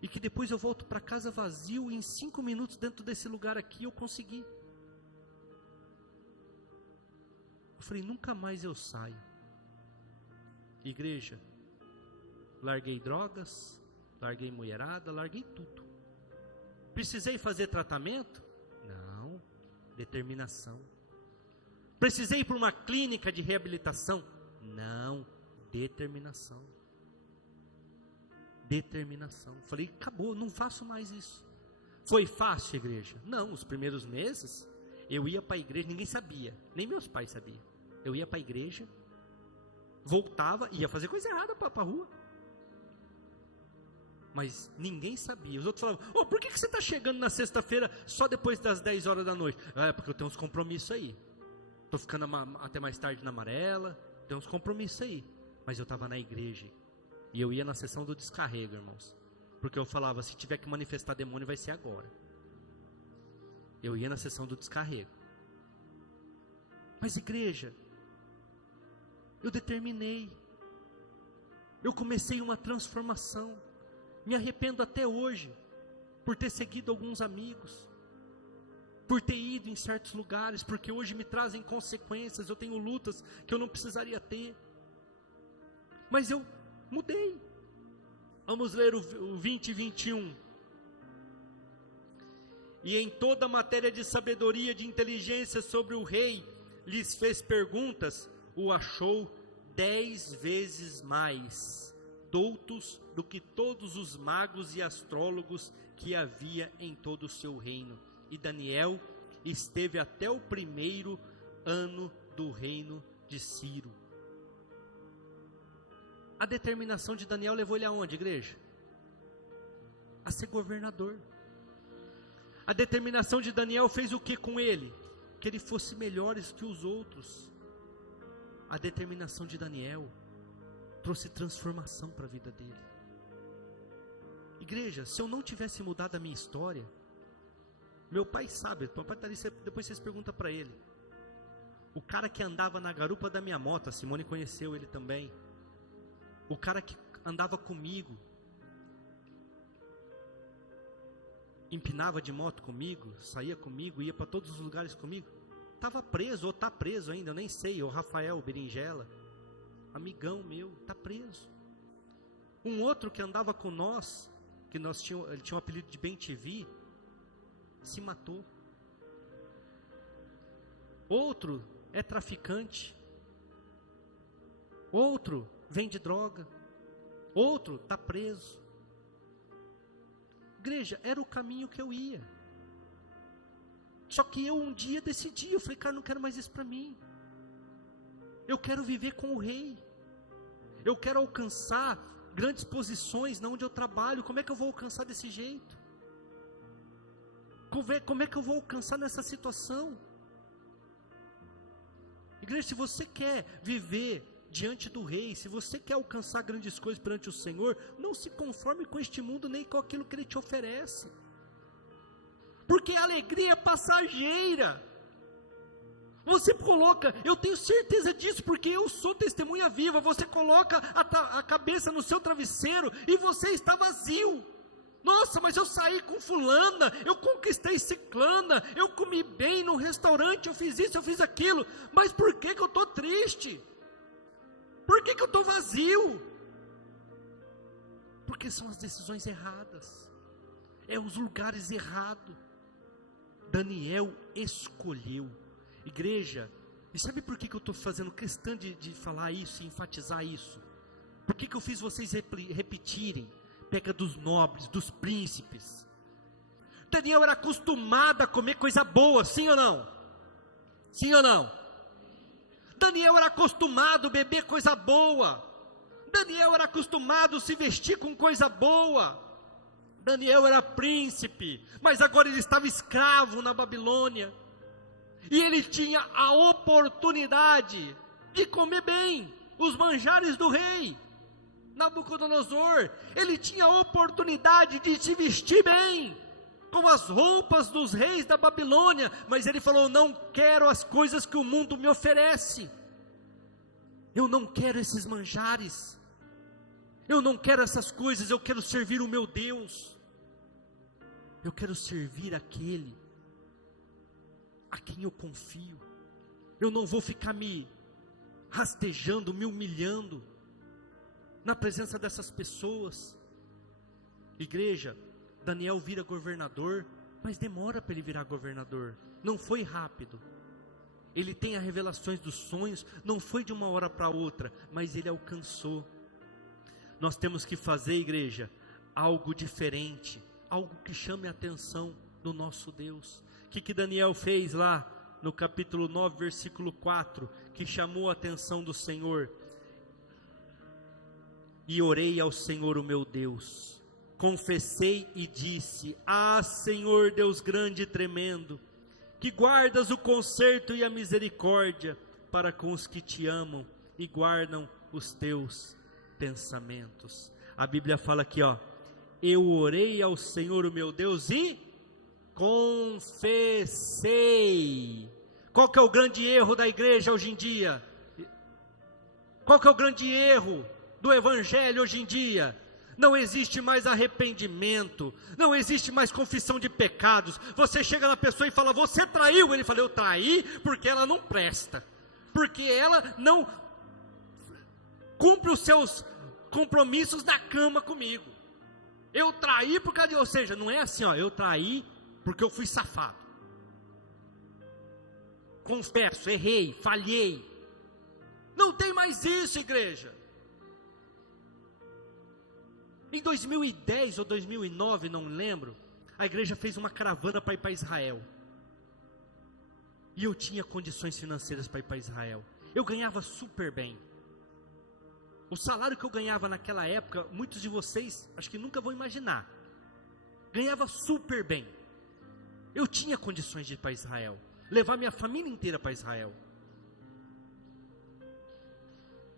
e que depois eu volto para casa vazio, e em 5 minutos dentro desse lugar aqui eu consegui. Eu falei, nunca mais eu saio. Igreja, larguei drogas, larguei mulherada, larguei tudo. Precisei fazer tratamento? Não, determinação. Precisei ir para uma clínica de reabilitação? Não, determinação. Determinação. Falei, acabou, não faço mais isso. Foi fácil, igreja? Não, os primeiros meses eu ia para a igreja, ninguém sabia, nem meus pais sabiam. Eu ia para a igreja, voltava, ia fazer coisa errada para a rua. Mas ninguém sabia. Os outros falavam, por que você está chegando na sexta-feira só depois das 10 horas da noite? É porque eu tenho uns compromissos aí. Estou ficando até mais tarde na amarela, tenho uns compromissos aí. Mas eu estava na igreja. E eu ia na sessão do descarrego, irmãos. Porque eu falava, se tiver que manifestar demônio vai ser agora. Eu ia na sessão do descarrego. Mas igreja, eu determinei. Eu comecei uma transformação. Me arrependo até hoje por ter seguido alguns amigos, por ter ido em certos lugares, porque hoje me trazem consequências. Eu tenho lutas que eu não precisaria ter, mas eu mudei. Vamos ler o 20 e 21. E em toda matéria de sabedoria e de inteligência sobre o rei lhes fez perguntas, o achou 10 vezes mais doutos do que todos os magos e astrólogos que havia em todo o seu reino. E Daniel esteve até o 1º ano do reino de Ciro. A determinação de Daniel levou ele aonde, igreja? A ser governador. A determinação de Daniel fez o que com ele? Que ele fosse melhores que os outros. A determinação de Daniel trouxe transformação para a vida dele. Igreja, se eu não tivesse mudado a minha história, meu pai sabe, meu pai tá ali, depois vocês perguntam para ele. O cara que andava na garupa da minha moto, a Simone conheceu ele também. O cara que andava comigo, empinava de moto comigo, saía comigo, ia para todos os lugares comigo, estava preso, ou está preso ainda, eu nem sei, o Rafael Berinjela, amigão meu, está preso. Um outro que andava com nós, ele tinha um apelido de Bem TV, se matou. Outro é traficante. Outro vende droga. Outro está preso. Igreja, era o caminho que eu ia. Só que eu um dia decidi, eu falei, cara, não quero mais isso para mim. Eu quero viver com o rei. Eu quero alcançar grandes posições na onde eu trabalho. Como é que eu vou alcançar desse jeito? Como é que eu vou alcançar nessa situação? Igreja, se você quer viver diante do rei, se você quer alcançar grandes coisas perante o Senhor, não se conforme com este mundo, nem com aquilo que ele te oferece. Porque a alegria é passageira. Você coloca, eu tenho certeza disso, porque eu sou testemunha viva. Você coloca a cabeça no seu travesseiro e você está vazio. Nossa, mas eu saí com fulana, eu conquistei ciclana, eu comi bem no restaurante, eu fiz isso, eu fiz aquilo. Mas por que eu estou triste? Por que eu estou vazio? Porque são as decisões erradas, é os lugares errados. Daniel escolheu. Igreja, e sabe por que eu estou fazendo questão de falar isso, enfatizar isso? Por que eu fiz vocês repetirem? Pega dos nobres, dos príncipes. Daniel era acostumado a comer coisa boa, sim ou não? Sim ou não? Daniel era acostumado a beber coisa boa. Daniel era acostumado a se vestir com coisa boa. Daniel era príncipe, mas agora ele estava escravo na Babilônia. E ele tinha a oportunidade de comer bem os manjares do rei Nabucodonosor. Ele tinha a oportunidade de se vestir bem com as roupas dos reis da Babilônia, mas ele falou: não quero as coisas que o mundo me oferece. Eu não quero esses manjares. Eu não quero essas coisas. Eu quero servir o meu Deus. Eu quero servir aquele a quem eu confio. Eu não vou ficar me rastejando, me humilhando na presença dessas pessoas. Igreja, Daniel vira governador, mas demora para ele virar governador. Não foi rápido. Ele tem as revelações dos sonhos, não foi de uma hora para outra, mas ele alcançou. Nós temos que fazer, igreja, algo diferente, algo que chame a atenção do nosso Deus. O que Daniel fez lá no capítulo 9, versículo 4, que chamou a atenção do Senhor? E orei ao Senhor o meu Deus, confessei e disse: ah, Senhor Deus grande e tremendo, que guardas o conserto e a misericórdia para com os que te amam e guardam os teus pensamentos. A Bíblia fala aqui, ó: eu orei ao Senhor o meu Deus e confessei. Qual que é o grande erro da igreja hoje em dia? Qual que é o grande erro do evangelho hoje em dia? Não existe mais arrependimento, não existe mais confissão de pecados. Você chega na pessoa e fala: você traiu? Ele fala: eu traí porque ela não presta, porque ela não cumpre os seus compromissos na cama comigo. Eu traí por causa de... Ou seja, não é assim, ó, eu traí porque eu fui safado. Confesso, errei, falhei. Não tem mais isso, igreja. Em 2010 ou 2009, não lembro, a igreja fez uma caravana para ir para Israel. E eu tinha condições financeiras para ir para Israel. Eu ganhava super bem. O salário que eu ganhava naquela época, muitos de vocês acho que nunca vão imaginar. Ganhava super bem. Eu tinha condições de ir para Israel, levar minha família inteira para Israel.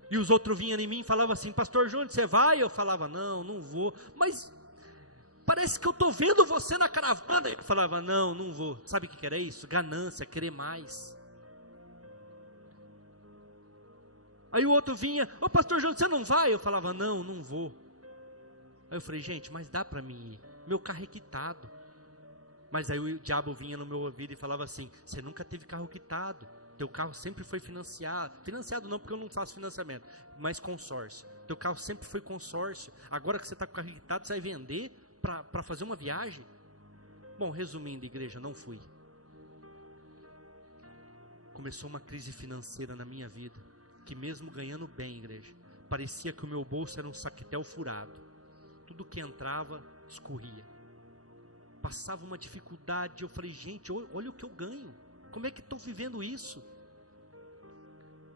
E os outros vinham em mim e falavam assim: pastor João, você vai? Eu falava: não, não vou. Mas parece que eu estou vendo você na caravana. Eu falava: não, não vou. Sabe o que era isso? Ganância, querer mais. Aí o outro vinha: ô pastor João, você não vai? Eu falava: não, não vou. Aí eu falei: gente, mas dá para mim ir, meu carro é quitado. Mas aí o diabo vinha no meu ouvido e falava assim: você nunca teve carro quitado, teu carro sempre foi financiado. Financiado não, porque eu não faço financiamento, mas consórcio. Teu carro sempre foi consórcio. Agora que você está com o carro quitado, você vai vender para fazer uma viagem? Bom, resumindo, igreja, não fui. Começou uma crise financeira na minha vida, que mesmo ganhando bem, igreja, parecia que o meu bolso era um saquetel furado. Tudo que entrava, escorria. Passava uma dificuldade, eu falei: gente, olha o que eu ganho. Como é que estou vivendo isso?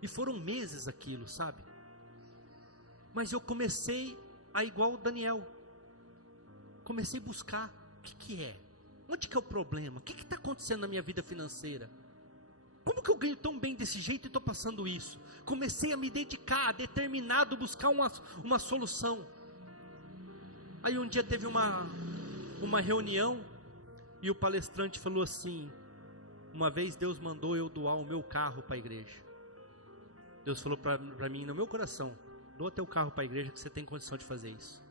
E foram meses aquilo, sabe? Mas eu comecei a igual o Daniel. Comecei a buscar, o que é? Onde que é o problema? O que está acontecendo na minha vida financeira? Como que eu ganho tão bem desse jeito e estou passando isso? Comecei a me dedicar, determinado, buscar uma solução. Aí um dia teve uma reunião e o palestrante falou assim: uma vez Deus mandou eu doar o meu carro para a igreja. Deus falou para mim no meu coração: doa teu carro para a igreja que você tem condição de fazer isso.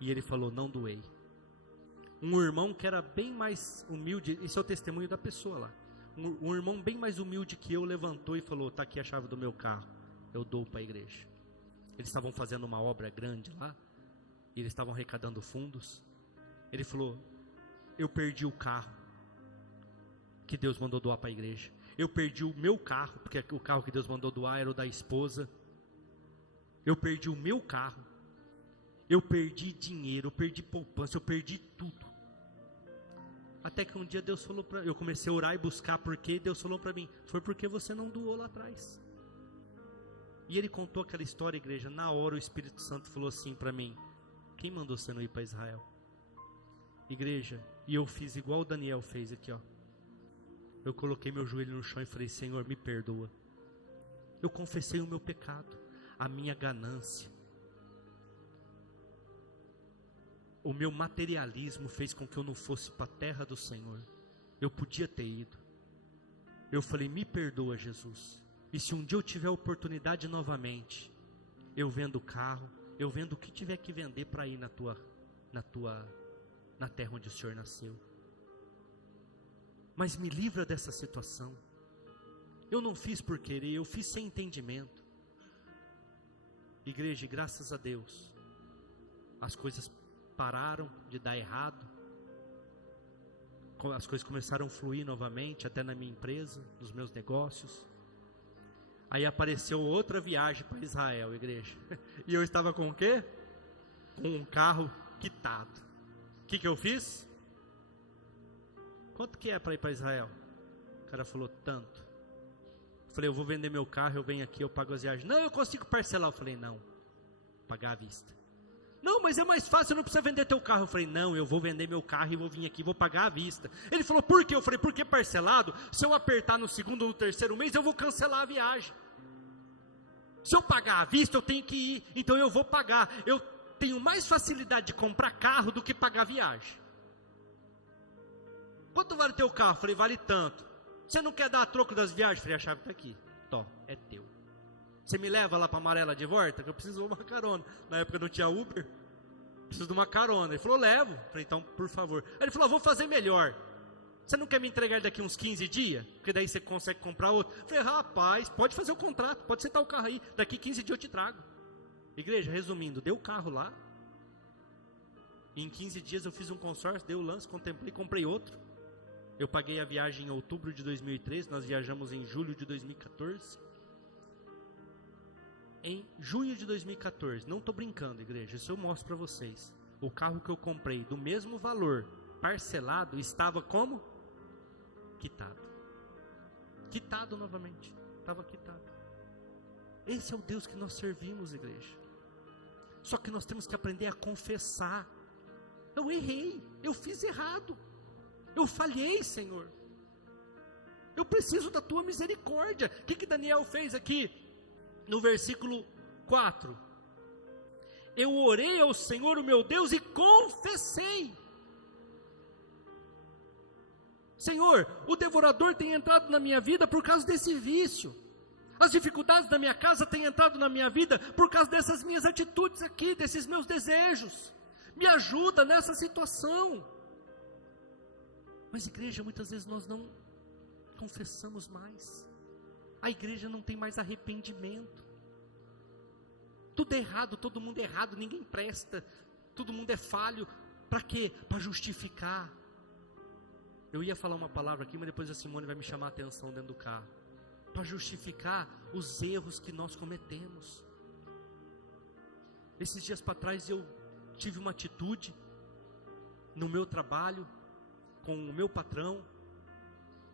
E ele falou: não doei. Um irmão que era bem mais humilde, esse é o testemunho da pessoa lá. Um irmão bem mais humilde que eu levantou e falou: está aqui a chave do meu carro, eu dou para a igreja. Eles estavam fazendo uma obra grande lá, e eles estavam arrecadando fundos. Ele falou: eu perdi o carro que Deus mandou doar para a igreja. Eu perdi o meu carro, porque o carro que Deus mandou doar era o da esposa. Eu perdi o meu carro. Eu perdi dinheiro, eu perdi poupança, eu perdi tudo. Até que um dia Deus falou para eu comecei a orar e buscar porquê, e Deus falou para mim, foi porque você não doou lá atrás. E ele contou aquela história, igreja. Na hora o Espírito Santo falou assim para mim, quem mandou você não ir para Israel? Igreja, e eu fiz igual o Daniel fez aqui, ó. Eu coloquei meu joelho no chão e falei, Senhor, me perdoa. Eu confessei o meu pecado, a minha ganância. O meu materialismo fez com que eu não fosse para a terra do Senhor. Eu podia ter ido. Eu falei, me perdoa, Jesus. E se um dia eu tiver a oportunidade novamente, eu vendo o carro, eu vendo o que tiver que vender para ir na terra onde o Senhor nasceu. Mas me livra dessa situação. Eu não fiz por querer, eu fiz sem entendimento. Igreja, graças a Deus, as coisas pararam de dar errado. As coisas começaram a fluir novamente, até na minha empresa, nos meus negócios. Aí apareceu outra viagem para Israel, igreja. E eu estava com o quê? Com um carro quitado. O que eu fiz? Quanto que é para ir para Israel? O cara falou, tanto. Eu falei, eu vou vender meu carro, eu venho aqui, eu pago as viagens. Não, eu consigo parcelar. Eu falei, não, pagar à vista. Não, mas é mais fácil, não precisa vender teu carro. Eu falei, não, eu vou vender meu carro e vou vir aqui, vou pagar à vista. Ele falou, por quê? Eu falei, porque parcelado, se eu apertar no segundo ou no terceiro mês, eu vou cancelar a viagem. Se eu pagar à vista, eu tenho que ir, então eu vou pagar. Eu tenho mais facilidade de comprar carro do que pagar viagem. Quanto vale teu carro? Eu falei, vale tanto. Você não quer dar a troco das viagens? Eu falei, a chave está aqui. Tó, é teu. Você me leva lá para Amarela de volta? Que eu preciso de uma carona. Na época não tinha Uber. Preciso de uma carona. Ele falou, levo. Eu falei, então, por favor. Aí ele falou, vou fazer melhor. Você não quer me entregar daqui uns 15 dias? Porque daí você consegue comprar outro. Eu falei, rapaz, pode fazer o contrato. Pode sentar o carro aí. Daqui 15 dias eu te trago. Igreja, resumindo, dei o carro lá. E em 15 dias eu fiz um consórcio, dei o lance, contemplei, comprei outro. Eu paguei a viagem em outubro de 2013, nós viajamos em julho de 2014. Em junho de 2014, não estou brincando, igreja, isso eu mostro para vocês. O carro que eu comprei do mesmo valor, parcelado, estava como? Quitado. Quitado novamente, estava quitado. Esse é o Deus que nós servimos, igreja. Só que nós temos que aprender a confessar. Eu errei, eu fiz errado. Eu falhei, Senhor. Eu preciso da tua misericórdia. O que Daniel fez aqui? No versículo 4. Eu orei ao Senhor, o meu Deus, e confessei. Senhor, o devorador tem entrado na minha vida por causa desse vício. As dificuldades da minha casa têm entrado na minha vida por causa dessas minhas atitudes aqui, desses meus desejos. Me ajuda nessa situação. Mas igreja, muitas vezes nós não confessamos mais. A igreja não tem mais arrependimento. Tudo é errado, todo mundo é errado, ninguém presta, todo mundo é falho. Para quê? Para justificar. Eu ia falar uma palavra aqui, mas depois a Simone vai me chamar a atenção dentro do carro. Para justificar os erros que nós cometemos. Esses dias para trás eu tive uma atitude no meu trabalho, com o meu patrão,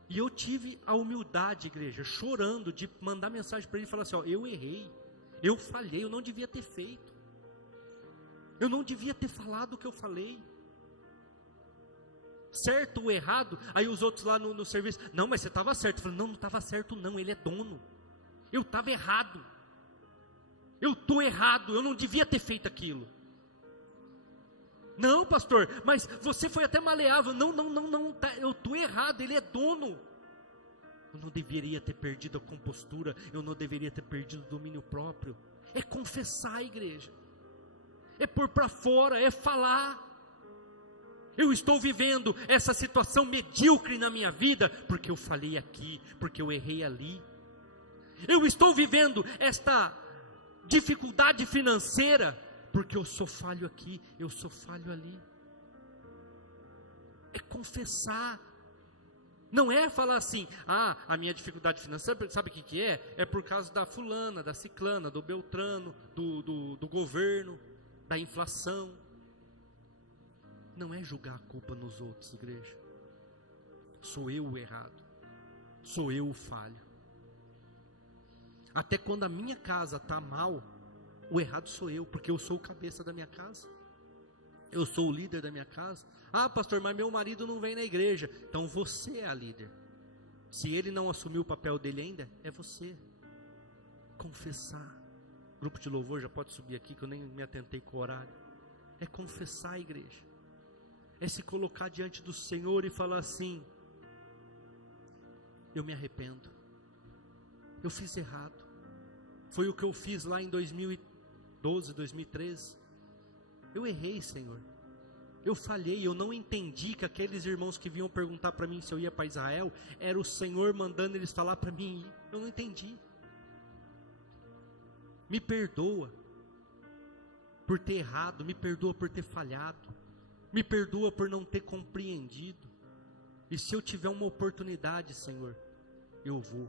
e eu tive a humildade, igreja, chorando, de mandar mensagem para ele e falar assim, ó, eu errei, eu falhei, eu não devia ter feito, eu não devia ter falado o que eu falei, certo ou errado. Aí os outros lá no serviço, não, mas você estava certo. Eu falei, não estava certo não, ele é dono, eu estava errado, eu estou errado, eu não devia ter feito aquilo. Não, pastor, mas você foi até maleável. Não, tá, eu estou errado, ele é dono. Eu não deveria ter perdido a compostura, eu não deveria ter perdido o domínio próprio. É confessar, igreja. É pôr para fora, é falar. Eu estou vivendo essa situação medíocre na minha vida, porque eu falei aqui, porque eu errei ali. Eu estou vivendo esta dificuldade financeira, porque eu sou falho aqui, eu sou falho ali. É confessar. Não é falar assim, a minha dificuldade financeira, sabe o que é? É por causa da fulana, da ciclana, do beltrano, do governo, da inflação. Não é julgar a culpa nos outros, igreja. Sou eu o errado. Sou eu o falho. Até quando a minha casa está mal, o errado sou eu, porque eu sou o cabeça da minha casa. Eu sou o líder da minha casa. Ah, pastor, mas meu marido não vem na igreja. Então você é a líder. Se ele não assumiu o papel dele ainda, é você. Confessar. Grupo de louvor já pode subir aqui, que eu nem me atentei com o horário. É confessar a igreja. É se colocar diante do Senhor e falar assim: eu me arrependo. Eu fiz errado. Foi o que eu fiz lá em 2012, 2013. Eu errei, Senhor. Eu falhei, eu não entendi que aqueles irmãos que vinham perguntar para mim se eu ia para Israel, era o Senhor mandando eles falar para mim ir. Eu não entendi. Me perdoa por ter errado, me perdoa por ter falhado, me perdoa por não ter compreendido. E se eu tiver uma oportunidade, Senhor, eu vou.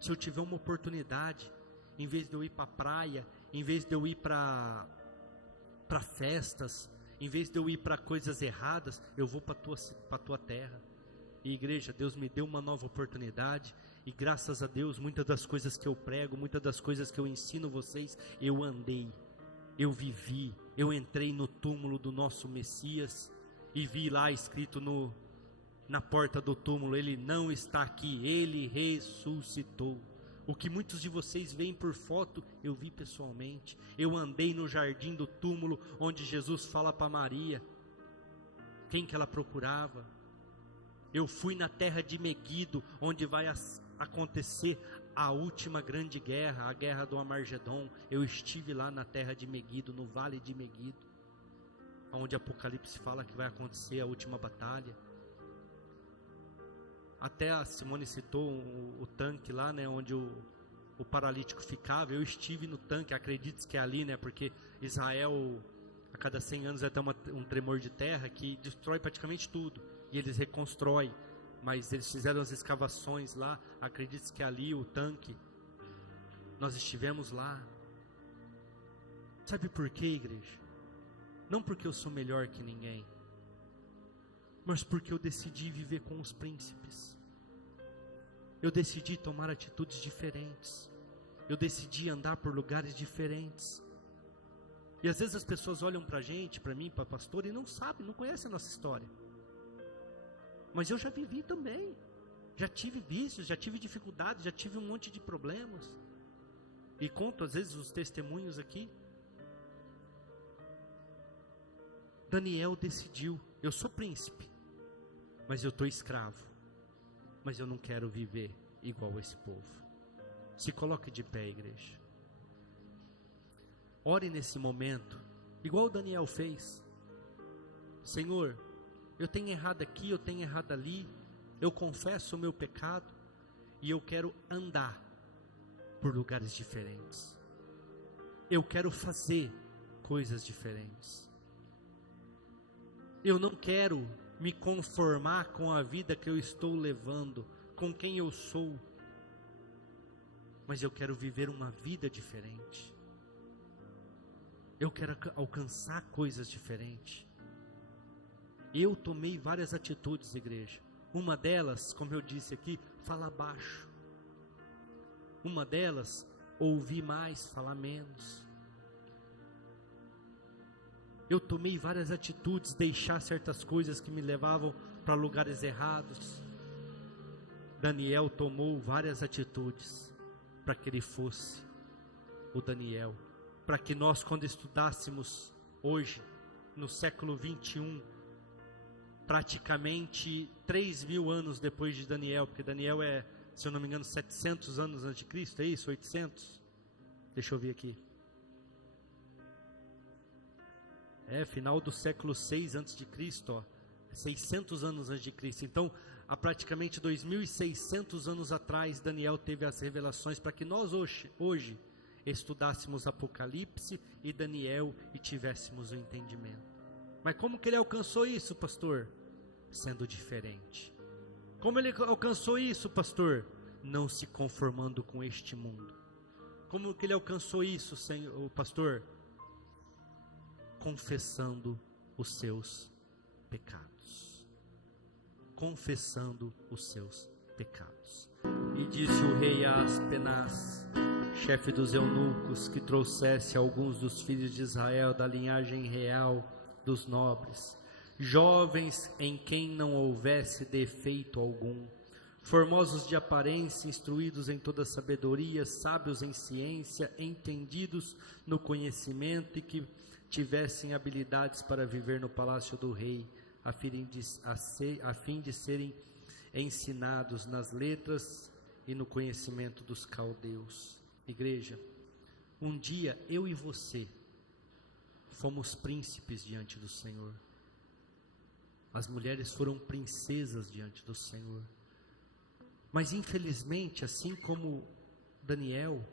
Se eu tiver uma oportunidade, em vez de eu ir para a praia, em vez de eu ir para festas, em vez de eu ir para coisas erradas, eu vou para a tua terra. E igreja, Deus me deu uma nova oportunidade, e graças a Deus, muitas das coisas que eu prego, muitas das coisas que eu ensino vocês, eu andei, eu vivi, eu entrei no túmulo do nosso Messias, e vi lá escrito na porta do túmulo: ele não está aqui, ele ressuscitou. O que muitos de vocês veem por foto, eu vi pessoalmente. Eu andei no jardim do túmulo, onde Jesus fala para Maria quem que ela procurava. Eu fui na terra de Meguido, onde vai acontecer a última grande guerra, a guerra do Amargedon. Eu estive lá na terra de Meguido, no vale de Meguido, onde Apocalipse fala que vai acontecer a última batalha. Até a Simone citou o tanque lá, né, onde o paralítico ficava. Eu estive no tanque, acredite que é ali, né, porque Israel, a cada 100 anos vai ter um tremor de terra que destrói praticamente tudo, e eles reconstroem, mas eles fizeram as escavações lá, acredite que é ali o tanque. Nós estivemos lá. Sabe por quê, igreja? Não porque eu sou melhor que ninguém, mas porque eu decidi viver com os príncipes. Eu decidi tomar atitudes diferentes. Eu decidi andar por lugares diferentes. E às vezes as pessoas olham para a gente, para mim, para pastor, e não sabem, não conhecem a nossa história. Mas eu já vivi também. Já tive vícios, já tive dificuldades, já tive um monte de problemas. E conto às vezes os testemunhos aqui. Daniel decidiu: eu sou príncipe, mas eu estou escravo, mas eu não quero viver igual esse povo. Se coloque de pé, igreja. Ore nesse momento, igual Daniel fez. Senhor, eu tenho errado aqui, eu tenho errado ali, eu confesso o meu pecado, e eu quero andar por lugares diferentes. Eu quero fazer coisas diferentes. Eu não quero me conformar com a vida que eu estou levando, com quem eu sou, mas eu quero viver uma vida diferente. Eu quero alcançar coisas diferentes. Eu tomei várias atitudes, igreja. Uma delas, como eu disse aqui, falar baixo. Uma delas, ouvir mais, falar menos. Eu tomei várias atitudes, deixar certas coisas que me levavam para lugares errados. Daniel tomou várias atitudes para que ele fosse o Daniel. Para que nós, quando estudássemos hoje, no século 21, praticamente 3.000 anos depois de Daniel, porque Daniel é, se eu não me engano, 700 anos antes de Cristo, é isso? 800? Deixa eu ver aqui. Final do século 6 antes de Cristo, ó, 600 anos antes de Cristo. Então, há praticamente 2.600 anos atrás, Daniel teve as revelações para que nós hoje estudássemos Apocalipse e Daniel e tivéssemos o entendimento. Mas como que ele alcançou isso, pastor? Sendo diferente. Como ele alcançou isso, pastor? Não se conformando com este mundo. Como que ele alcançou isso, senhor, pastor? Confessando os seus pecados. confessando os seus pecados. E disse o rei a Aspenaz, chefe dos eunucos, que trouxesse alguns dos filhos de Israel da linhagem real dos nobres, jovens em quem não houvesse defeito algum, formosos de aparência, instruídos em toda sabedoria, sábios em ciência, entendidos no conhecimento e que tivessem habilidades para viver no palácio do rei, a fim de serem ensinados nas letras e no conhecimento dos caldeus. Igreja, um dia eu e você fomos príncipes diante do Senhor. As mulheres foram princesas diante do Senhor. Mas infelizmente, assim como Daniel,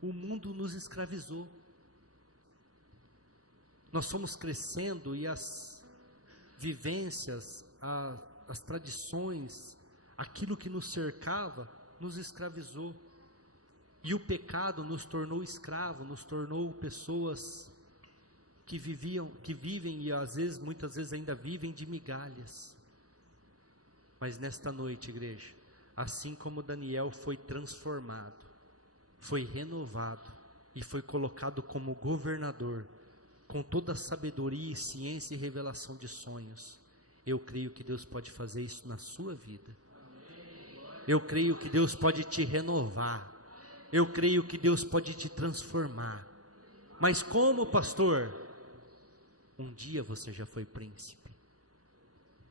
o mundo nos escravizou. Nós fomos crescendo e as vivências, as tradições, aquilo que nos cercava, nos escravizou. E o pecado nos tornou escravos, nos tornou pessoas que vivem e muitas vezes ainda vivem de migalhas. Mas nesta noite, igreja, assim como Daniel foi transformado, foi renovado e foi colocado como governador, com toda a sabedoria, ciência e revelação de sonhos, eu creio que Deus pode fazer isso na sua vida. Eu creio que Deus pode te renovar. Eu creio que Deus pode te transformar. Mas como, pastor? Um dia você já foi príncipe.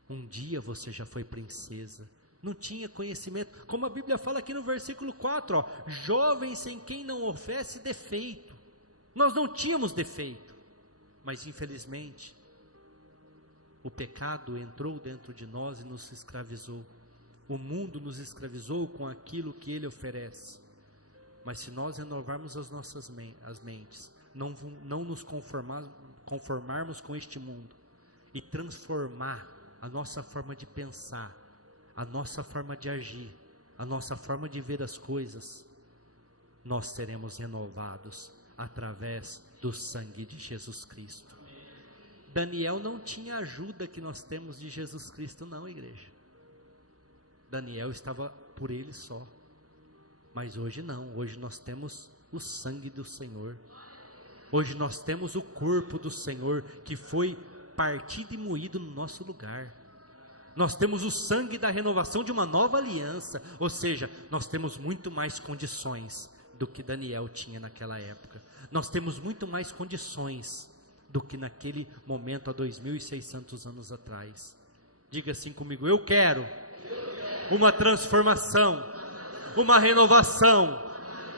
Um dia você já foi princesa. Não tinha conhecimento. Como a Bíblia fala aqui no versículo 4, jovens em quem não houvesse defeito. Nós não tínhamos defeito. Mas infelizmente, o pecado entrou dentro de nós e nos escravizou. O mundo nos escravizou com aquilo que ele oferece. Mas se nós renovarmos as nossas mentes, não nos conformarmos com este mundo e transformar a nossa forma de pensar, a nossa forma de agir, a nossa forma de ver as coisas, nós seremos renovados através do sangue de Jesus Cristo. Daniel não tinha a ajuda que nós temos de Jesus Cristo, não, igreja. Daniel estava por ele só. Mas hoje não, hoje nós temos o sangue do Senhor. Hoje nós temos o corpo do Senhor que foi partido e moído no nosso lugar. Nós temos o sangue da renovação de uma nova aliança. Ou seja, nós temos muito mais condições do que Daniel tinha naquela época. Nós temos muito mais condições do que naquele momento há 2.600 anos atrás. Diga assim comigo: eu quero uma transformação, uma renovação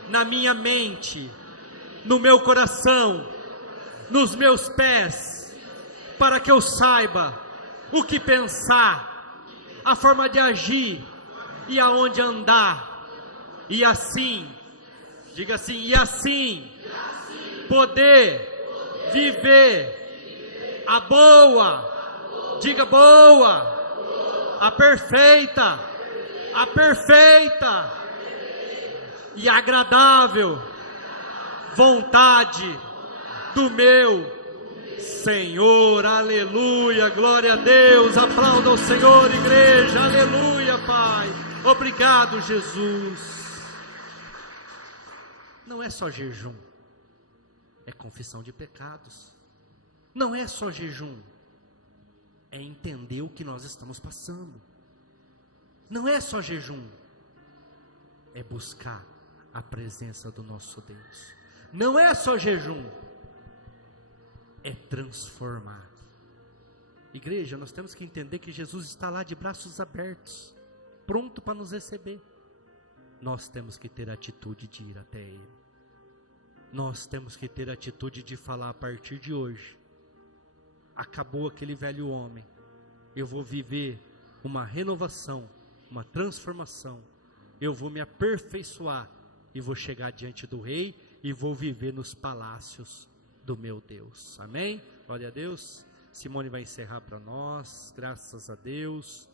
na minha mente, no meu coração, nos meus pés, para que eu saiba o que pensar, a forma de agir e aonde andar, e assim, diga assim, e assim poder viver a boa, diga boa, a perfeita e agradável vontade do meu Senhor. Aleluia, glória a Deus, aplauda o Senhor, igreja, aleluia, Pai, obrigado, Jesus. Não é só jejum, é confissão de pecados. Não é só jejum, é entender o que nós estamos passando. Não é só jejum, é buscar a presença do nosso Deus. Não é só jejum, é transformar. Igreja, nós temos que entender que Jesus está lá de braços abertos, pronto para nos receber. Nós temos que ter a atitude de ir até Ele. Nós temos que ter a atitude de falar: a partir de hoje, acabou aquele velho homem, eu vou viver uma renovação, uma transformação, eu vou me aperfeiçoar e vou chegar diante do Rei e vou viver nos palácios do meu Deus. Amém? Glória a Deus. Simone vai encerrar para nós, graças a Deus.